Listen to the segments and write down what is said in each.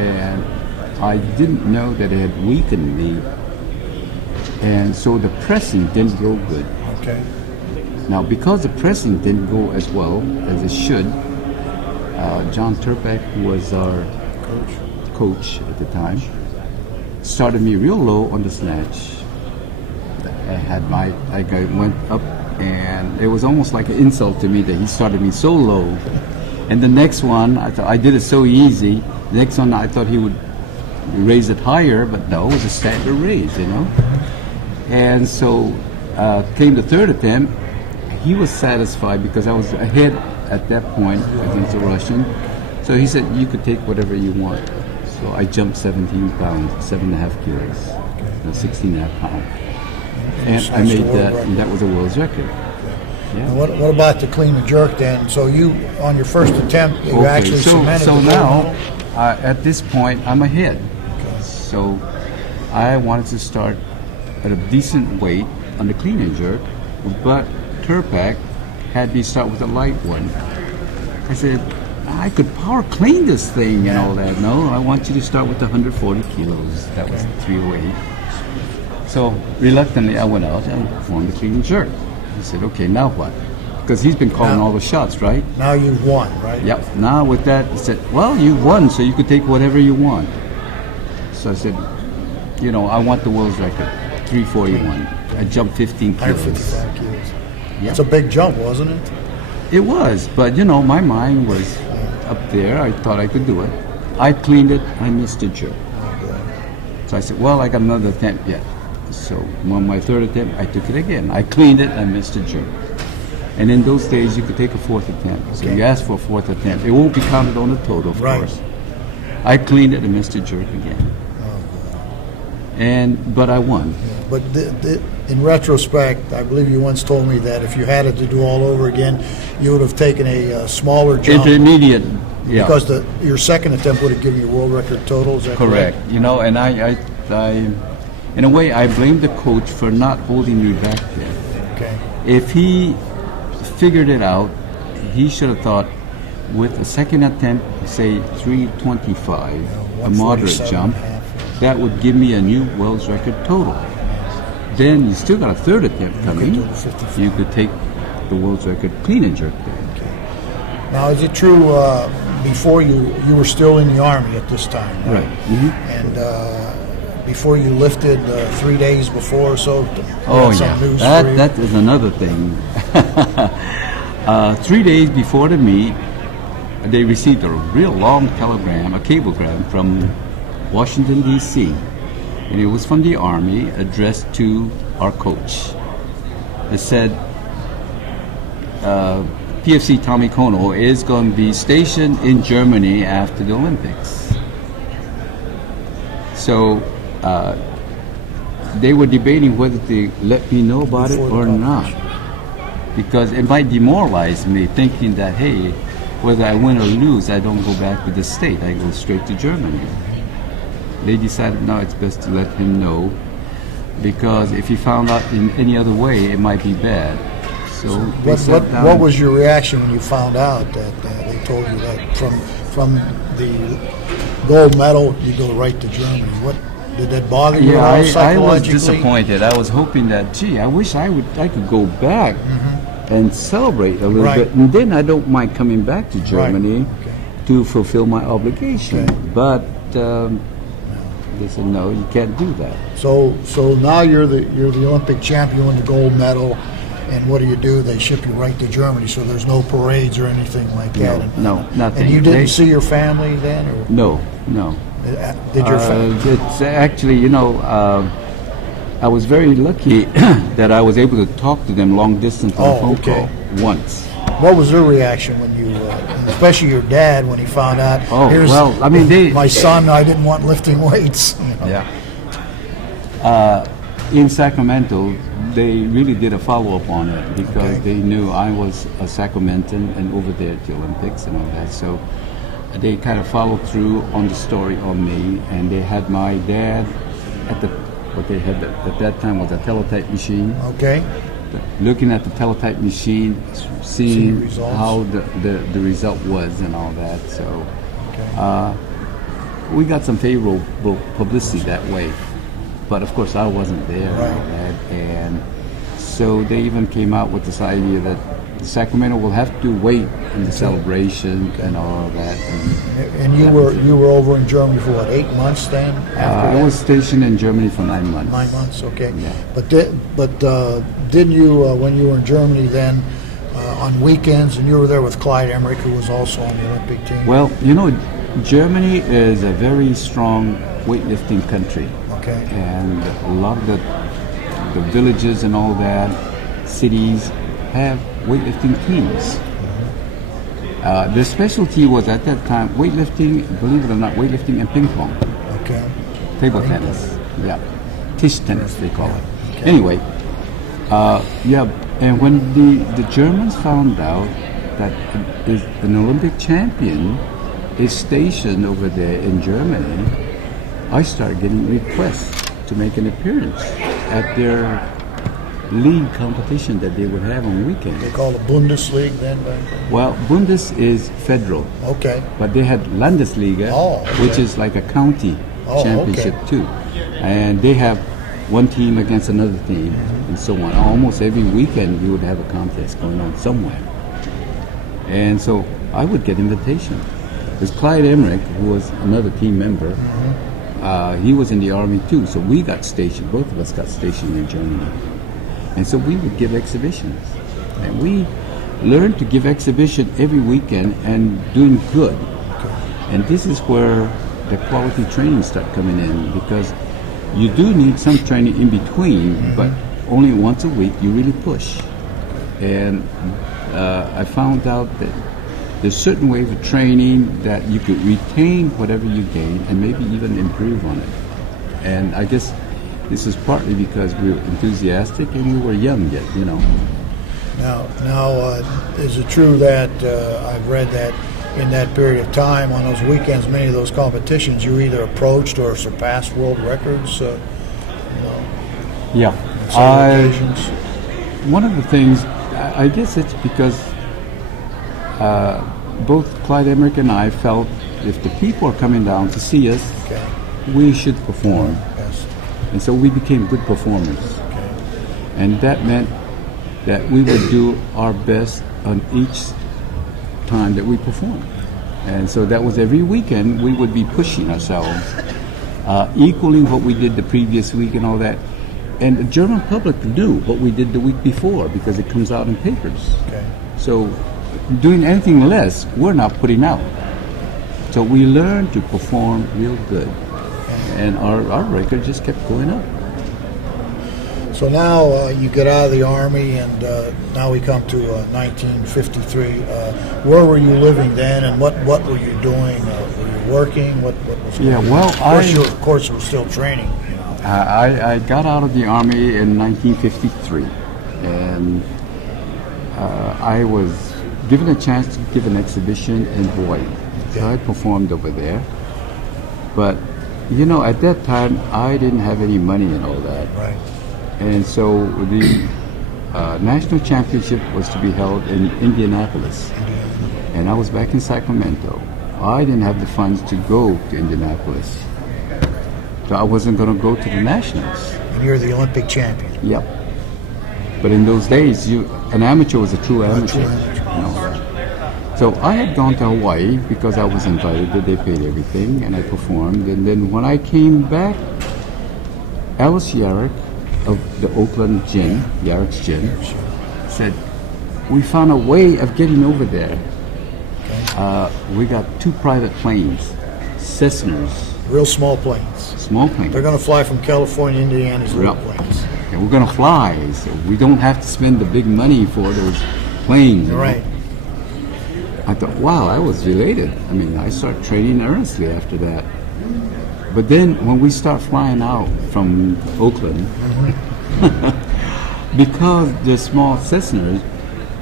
and I didn't know that it had weakened me, and so the pressing didn't go good. Okay. Now, because the pressing didn't go as well as it should, John Turpak, who was our coach at the time, started me real low on the snatch. I went up, and it was almost like an insult to me that he started me so low. And the next one, I thought I did it so easy. The next one, I thought he would raise it higher, but no, it was a standard raise, you know. And so came the third attempt. He was satisfied because I was ahead at that point against the Russian. So he said, you could take whatever you want. So I jumped 17 pounds, 7.5 kilos, 16.5 pounds. And I made that, and that was a world's record. Yeah. And what about the clean and jerk then? So you, on your first attempt, you actually cemented so the now, gold medal? at this point, I'm ahead. Okay. So I wanted to start at a decent weight on the clean and jerk, but Turpak had me start with a light one. I said, I could power clean this thing and all that. No, I want you to start with 140 kilos. That was 308. So reluctantly, I went out and performed the clean and jerk. He said, okay, now what? Because he's been calling all the shots, right? Now you've won, right? Yep. Now with that, he said, well, you've won, so you could take whatever you want. So I said, you know, I want the world's record, 341. I jumped 15 kilos. 155 kilos. Yeah. It's a big jump, wasn't it? It was, but you know, my mind was up there. I thought I could do it. I cleaned it. I missed a jerk. So I said, well, I got another attempt yet. So on my third attempt, I took it again. I cleaned it. I missed a jerk. And in those days, you could take a fourth attempt. So you ask for a fourth attempt. It won't be counted on the total, of course. I cleaned it and missed a jerk again. But I won. But in retrospect, I believe you once told me that if you had it to do all over again, you would have taken a smaller jump. Intermediate, yeah. Because your second attempt would have given you a world record total, is that correct? You know, and I in a way, I blame the coach for not holding me back there. Okay. If he figured it out, he should have thought with a second attempt, say 325, a moderate jump, that would give me a new world's record total. Then you still got a third attempt coming. You could take the world's record clean and jerk there. Okay. Now, is it true before you were still in the Army at this time, right? Mm-hmm. And before you lifted 3 days before or so? Oh, yeah. That is another thing. 3 days before the meet, they received a real long telegram, a cablegram from Washington, D.C., and it was from the Army addressed to our coach. It said, PFC Tommy Kono is going to be stationed in Germany after the Olympics. So they were debating whether to let me know about it or not, because it might demoralize me, thinking that, hey, whether I win or lose, I don't go back to the state, I go straight to Germany. They decided, no, it's best to let him know, because if he found out in any other way, it might be bad. So what was your reaction when you found out that they told you that from the gold medal you go right to Germany? What did that bother you? Yeah, I was disappointed. I was hoping that, gee, I wish I could go back and celebrate a little bit, and then I don't mind coming back to Germany to fulfill my obligation. But they said, no, you can't do that. So now you're the Olympic champion, win the gold medal, and what do? They ship you right to Germany, so there's no parades or anything like that. No, nothing. And you didn't see your family then? Or? No. Did your family? It's actually, you know, I was very lucky that I was able to talk to them long distance on a phone call once. What was their reaction when you, especially your dad, when he found out? My son, I didn't want lifting weights. You know? Yeah. In Sacramento, they really did a follow-up on it because they knew I was a Sacramentan and over there at the Olympics and all that. So they kind of followed through on the story on me, and they had my dad at what they had at that time was a teletype machine. Okay. Looking at the teletype machine, seeing how the result was and all that. So we got some favorable publicity that way. But of course, I wasn't there. Right. And all that. And so they even came out with this idea that Sacramento will have to wait in the celebration and all of that. And you were over in Germany for what, 8 months then? I was stationed in Germany for 9 months. 9 months, okay. Yeah. But didn't you, when you were in Germany then, on weekends, and you were there with Clyde Emmerich, who was also on the Olympic team? Well, you know, Germany is a very strong weightlifting country. Okay. And a lot of the villages and all that, cities, have weightlifting teams. The specialty was at that time weightlifting, believe it or not, weightlifting and ping pong. Okay. Table tennis. Yeah. Tisch tennis, they call it. Okay. Anyway, and when the Germans found out that an Olympic champion is stationed over there in Germany, I started getting requests to make an appearance at their league competition that they would have on weekends. They call it Bundesliga then? Well, Bundes is federal, Okay. but they had Landesliga, Okay. which is like a county championship okay. too. And they have one team against another team and so on. Almost every weekend we would have a contest going on somewhere. And so I would get invitations. Because Clyde Emmerich, who was another team member, he was in the Army too, so we got stationed, both of us got stationed in Germany. And so we would give exhibitions. And we learned to give exhibition every weekend and doing good. And this is where the quality training start coming in, because you do need some training in between, but only once a week you really push. And I found out that there's certain ways of training that you could retain whatever you gain and maybe even improve on it. And I guess this is partly because we were enthusiastic and we were young yet, you know. Now, is it true that I've read that in that period of time, on those weekends, many of those competitions, you either approached or surpassed world records? Yeah. Several occasions. One of the things, I guess it's because both Clyde Emmerich and I felt if the people are coming down to see us, Okay. we should perform. Yes. And so we became good performers. Okay. And that meant that we would do our best on each time that we performed. And so that was every weekend we would be pushing ourselves, equaling what we did the previous week and all that. And the German public knew what we did the week before because it comes out in papers. Okay. So doing anything less, we're not putting out. So we learned to perform real good. And our record just kept going up. So now you get out of the Army, and now we come to 1953. Where were you living then, and what were you doing? Were you working? What was going on? Well, of course, you were still training. You know. I got out of the Army in 1953, and I was given a chance to give an exhibition in Hawaii. So I performed over there. But, you know, at that time, I didn't have any money and all that. Right. And so the national championship was to be held in Indianapolis. And I was back in Sacramento. I didn't have the funds to go to Indianapolis. So I wasn't going to go to the nationals. And you're the Olympic champion. Yep. But in those days, an amateur was a true amateur. amateur. You know. So I had gone to Hawaii because I was invited, that they paid everything, and I performed. And then when I came back, Alice Yarrick of the Oakland Gin, Yarrick's Gin, said, we found a way of getting over there. We got 2 private planes, Cessnas, Real small planes. small planes. They're going to fly from California, Indiana as little Yep. planes. And we're going to fly, so we don't have to spend the big money for those planes. you know. Right. I thought, wow, I was related. I mean, I started training earnestly after that. But then when we start flying out from Oakland, because they're small Cessnas,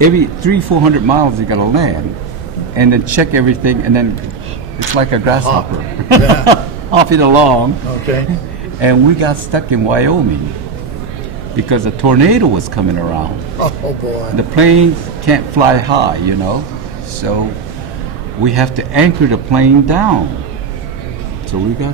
every 300-400 miles you got to land and then check everything, and then it's like a grasshopper. Yeah. Off it along. Okay. And we got stuck in Wyoming because a tornado was coming around. Oh, boy. The planes can't fly high, you know, so we have to anchor the plane down. So So we got